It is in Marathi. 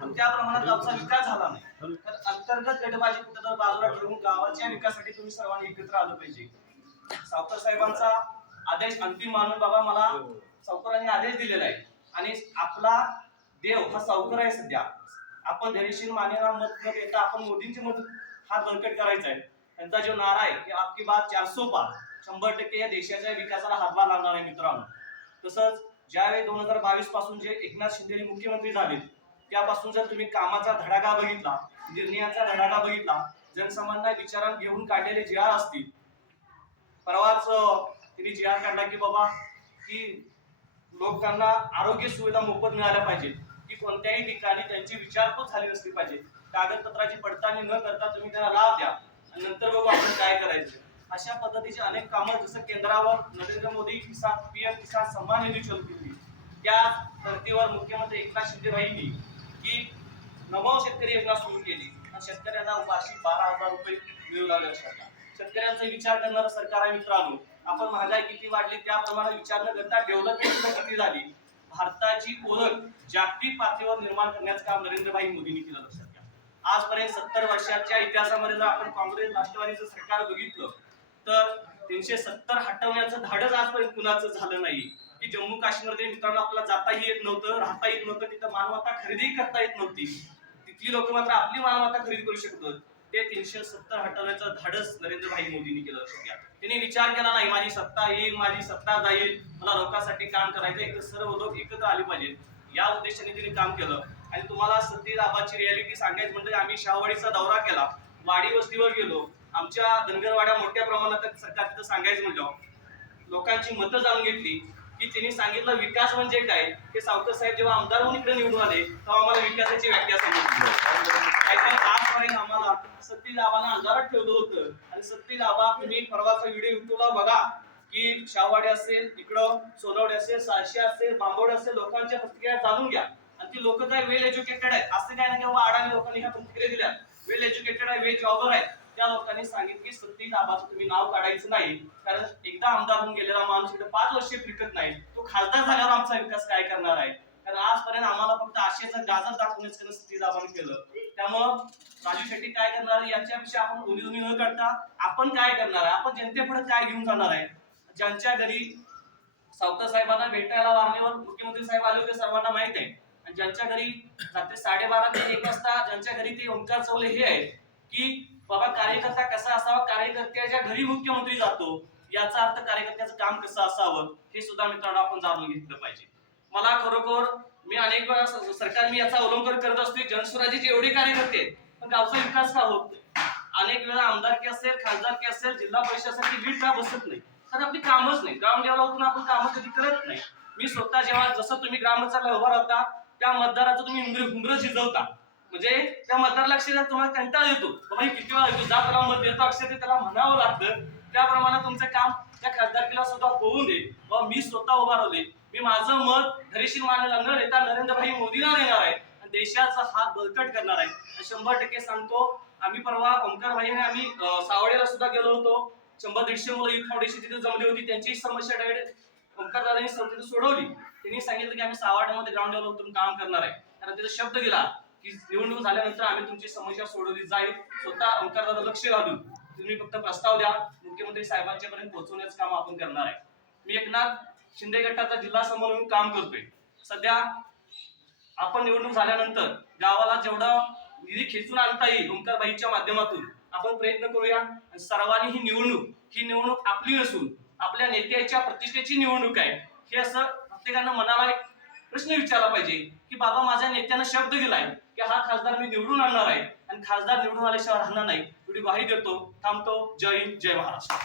पण त्या प्रमाणात गावचा विकास झाला नाही. तर अंतर्गत गटबाजी कुठं बाजूला ठेवून गावाच्या विकासासाठी तुम्ही सर्वांनी एकत्र आलं पाहिजे. सावकर साहेबांचा आदेश अंतिम मानून बाबा मला सावकरांनी आदेश दिलेला आहे. आणि आपला देव हा सावकर आहे सध्या. आपण धैर्यशील मानेला मत न देता आपण मोदींची मत हा बळकट करायचा आहे. त्यांचा जो नारा आहे की आपकी बात चारसो पार. शंभर टक्के या देशाच्या विकासाला हातभार लागणार आहे मित्रांनो. तसंच ज्यावेळी दोन हजार बावीसपासून जे एकनाथ शिंदे मुख्यमंत्री झाले त्यापासून जर तुम्ही कामाचा धडाका बघितला निर्णयाचा धडाका बघितला जनसामान्य विचारात घेऊन काढलेले जे आर असतील. परवाच तिने जे आर काढला की बाबा की लोकांना आरोग्य सुविधा मोफत मिळाल्या पाहिजेत की कोणत्याही ठिकाणी त्यांची विचारपूस झाली नसली पाहिजे कागदपत्राची पडताळणी न करता तुम्ही त्यांना लाभ द्या आणि नंतर बघू आपण काय करायचं. अशा पद्धतीचे अनेक कामं जसं केंद्रावर नरेंद्र मोदी किसान पीएम किसान सन्मान निधी चालू केली त्या धर्तीवर मुख्यमंत्री एकनाथ शिंदेबाईंनी की नमो शेतकरी योजना सुरू केली. आणि शेतकऱ्यांना वार्षिक बारा हजार रुपये मिळू लागले लक्षात शेतकऱ्यांचा विचार करणारं सरकार आहे मित्रांनो आपण महागाई किती वाढली त्याप्रमाणे विचार न करता डेव्हलपमेंट किती झाली? भारताची ओळख जागतिक पातळीवर निर्माण करण्याचं काम नरेंद्रभाई मोदींनी केलं लक्षात घ्या. आजपर्यंत सत्तर वर्षाच्या इतिहासामध्ये जर आपण काँग्रेस राष्ट्रवादीचं सरकार बघितलं तर तीनशे सत्तर हटवण्याचं धाडच आजपर्यंत कुणाचं झालं नाही की जम्मू काश्मीरमध्ये मित्रांनो आपल्याला जाताही येत नव्हतं राहता येत नव्हतं तिथं मालमत्ता खरेदी करता येत नव्हती. तिथली लोक मात्र आपली मालमत्ता खरेदी करू शकत ते तीनशे सत्तर हटवण्याचं धाडस नरेंद्रभाई मोदींनी केलं लक्षात घ्या त्यांनी विचार केला नाही माझी सत्ता येईल माझी सत्ता जाईल. मला लोकांसाठी काम करायचं एक सर्व लोक एकत्र आले पाहिजेत या उद्देशाने त्यांनी काम केलं. आणि तुम्हाला सती रियालिटी सांगायचं म्हणजे आम्ही शहावाडीचा दौरा केला. वाडी वस्तीवर गेलो. आमच्या धनगरवाड्या मोठ्या प्रमाणात सरकार तिथं सांगायचं म्हणलं लोकांची मतं जाणून घेतली. की त्यांनी सांगितलं विकास म्हणजे काय? हे सावकर साहेब जेव्हा आमदार म्हणून इकडे निवडून आले तेव्हा आम्हाला विकासाची व्याख्या समजली आजपर्यंत आम्हाला. सत्ती अंधारात ठेवलं होतं. आणि सत्ती लाभा तुम्ही परवाचा व्हिडिओ युट्यूबला बघा की शाहवाडी असेल इकडं सोनवडे असेल सारशी असेल बांबवडे असेल लोकांच्या प्रतिक्रिया जाणून घ्या. आणि ती लोक काय वेल एज्युकेटेड आहेत. असं काय नाही किंवा अडाणी लोकांनी ह्या प्रतिक्रिया दिल्या. वेल एज्युकेटेड आहे वेल जॉबर आहे. त्या लोकांनी सांगितलं की सत्ती तुम्ही नाव काढायचं नाही. कारण एकदा आमदार होऊन गेलेला माणूस इकडे पाच वर्ष फिरकत नाही. तो खासदार झाल्यावर आमचा विकास काय करणार आहे? कारण आजपर्यंत आम्हाला फक्त आशेचं गाजर दाखवण्याचं त्यानं सत्ती केलं. त्यामुळं राजू शेट्टी काय करणार? याच्याविषयी आपण उनी उनी न करता आपण काय करणार आहे? आपण जनतेपुढे काय घेऊन जाणार आहे? ज्यांच्या घरी सावकर साहेबांना भेटायला वारणेवर मुख्यमंत्री साहेब आले होते सर्वांना माहीत आहे. आणि ज्यांच्या घरी रात्री साडेबारा ते एक वाजता ज्यांच्या घरी ते ओंकार चौले हे आहेत की बाबा कार्यकर्ता कसा असावा? कार्यकर्त्याच्या घरी मुख्यमंत्री जातो. याचा अर्थ कार्यकर्त्याचं काम कसं असावं हे सुद्धा मित्रांनो आपण जाणून घेतलं पाहिजे. मला खरोखर मी अनेक वेळा सरकार मी याचा अवलंबन करत असतो जनस्वराजीचे एवढे कार्यकर्ते आहेत, पण गावचा विकास का होत नाही? अनेक वेळा आमदारकी असेल खासदारकी असेल जिल्हा परिषद असेल लीड का बसत नाही? कारण आपली कामच नाही. ग्राम लेवलवरून आपण कामं कधी करत नाही. मी स्वतः जेव्हा जसं तुम्ही ग्रामचा उभा राहता त्या मतदाराचं तुम्ही हुंबरं शिजवता. म्हणजे त्या मतदार लक्षात तुम्हाला कंटाळा येतो. तुम्ही किती वेळा येतो जा त्याला मत देतो. अक्षर ते त्याला म्हणावं लागतं. त्याप्रमाणे तुमचं काम त्या खासदारकीला सुद्धा होऊ दे बाबा मी स्वतः उभारवले मी माझं मत धरीशील मानायला न देता नरेंद्रभाई मोदींना देणार आहे. आणि देशाचा हात बळकट करणार आहे. शंभर टक्के सांगतो आम्ही परवा ओंकार आणि आम्ही सावडेला सुद्धा गेलो होतो. शंभर दीडशे मुलं युथ फाउंडेशन तिथे जमली होती. त्यांची समस्या डायरेक्ट ओंकार दादांनी सोडवली. त्यांनी सांगितलं की आम्ही सावाड्यामध्ये ग्राउंड लेवलवरून काम करणार आहे. कारण तिथे शब्द दिला. की निवडणूक झाल्यानंतर आम्ही तुमची समस्या सोडवली जाईल. स्वतः ओंकारदादा लक्ष घालून तुम्ही फक्त प्रस्ताव द्या. मुख्यमंत्री साहेबांच्या पर्यंत पोहोचवण्याचं काम आपण करणार आहे. मी एकनाथ शिंदे गटाचा जिल्हा समन्वय काम करतोय. सध्या आपण निवडणूक झाल्यानंतर गावाला जेवढा निधी खेचून आणता येईल ओंकारबाईच्या माध्यमातून आपण प्रयत्न करूया. सर्वांनी ही निवडणूक ही निवडणूक आपली नसून आपल्या नेत्याच्या प्रतिष्ठेची निवडणूक आहे. हे असं प्रत्येकानं मनाला एक प्रश्न विचारला पाहिजे की बाबा माझ्या नेत्यानं शब्द दिलाय की हा खासदार मी निवडून आणणार आहे. आणि खासदार निवडून आल्याशिवाय राहणार नाही. एवढी ग्वाही देतो थांबतो. जय हिंद जय महाराष्ट्र.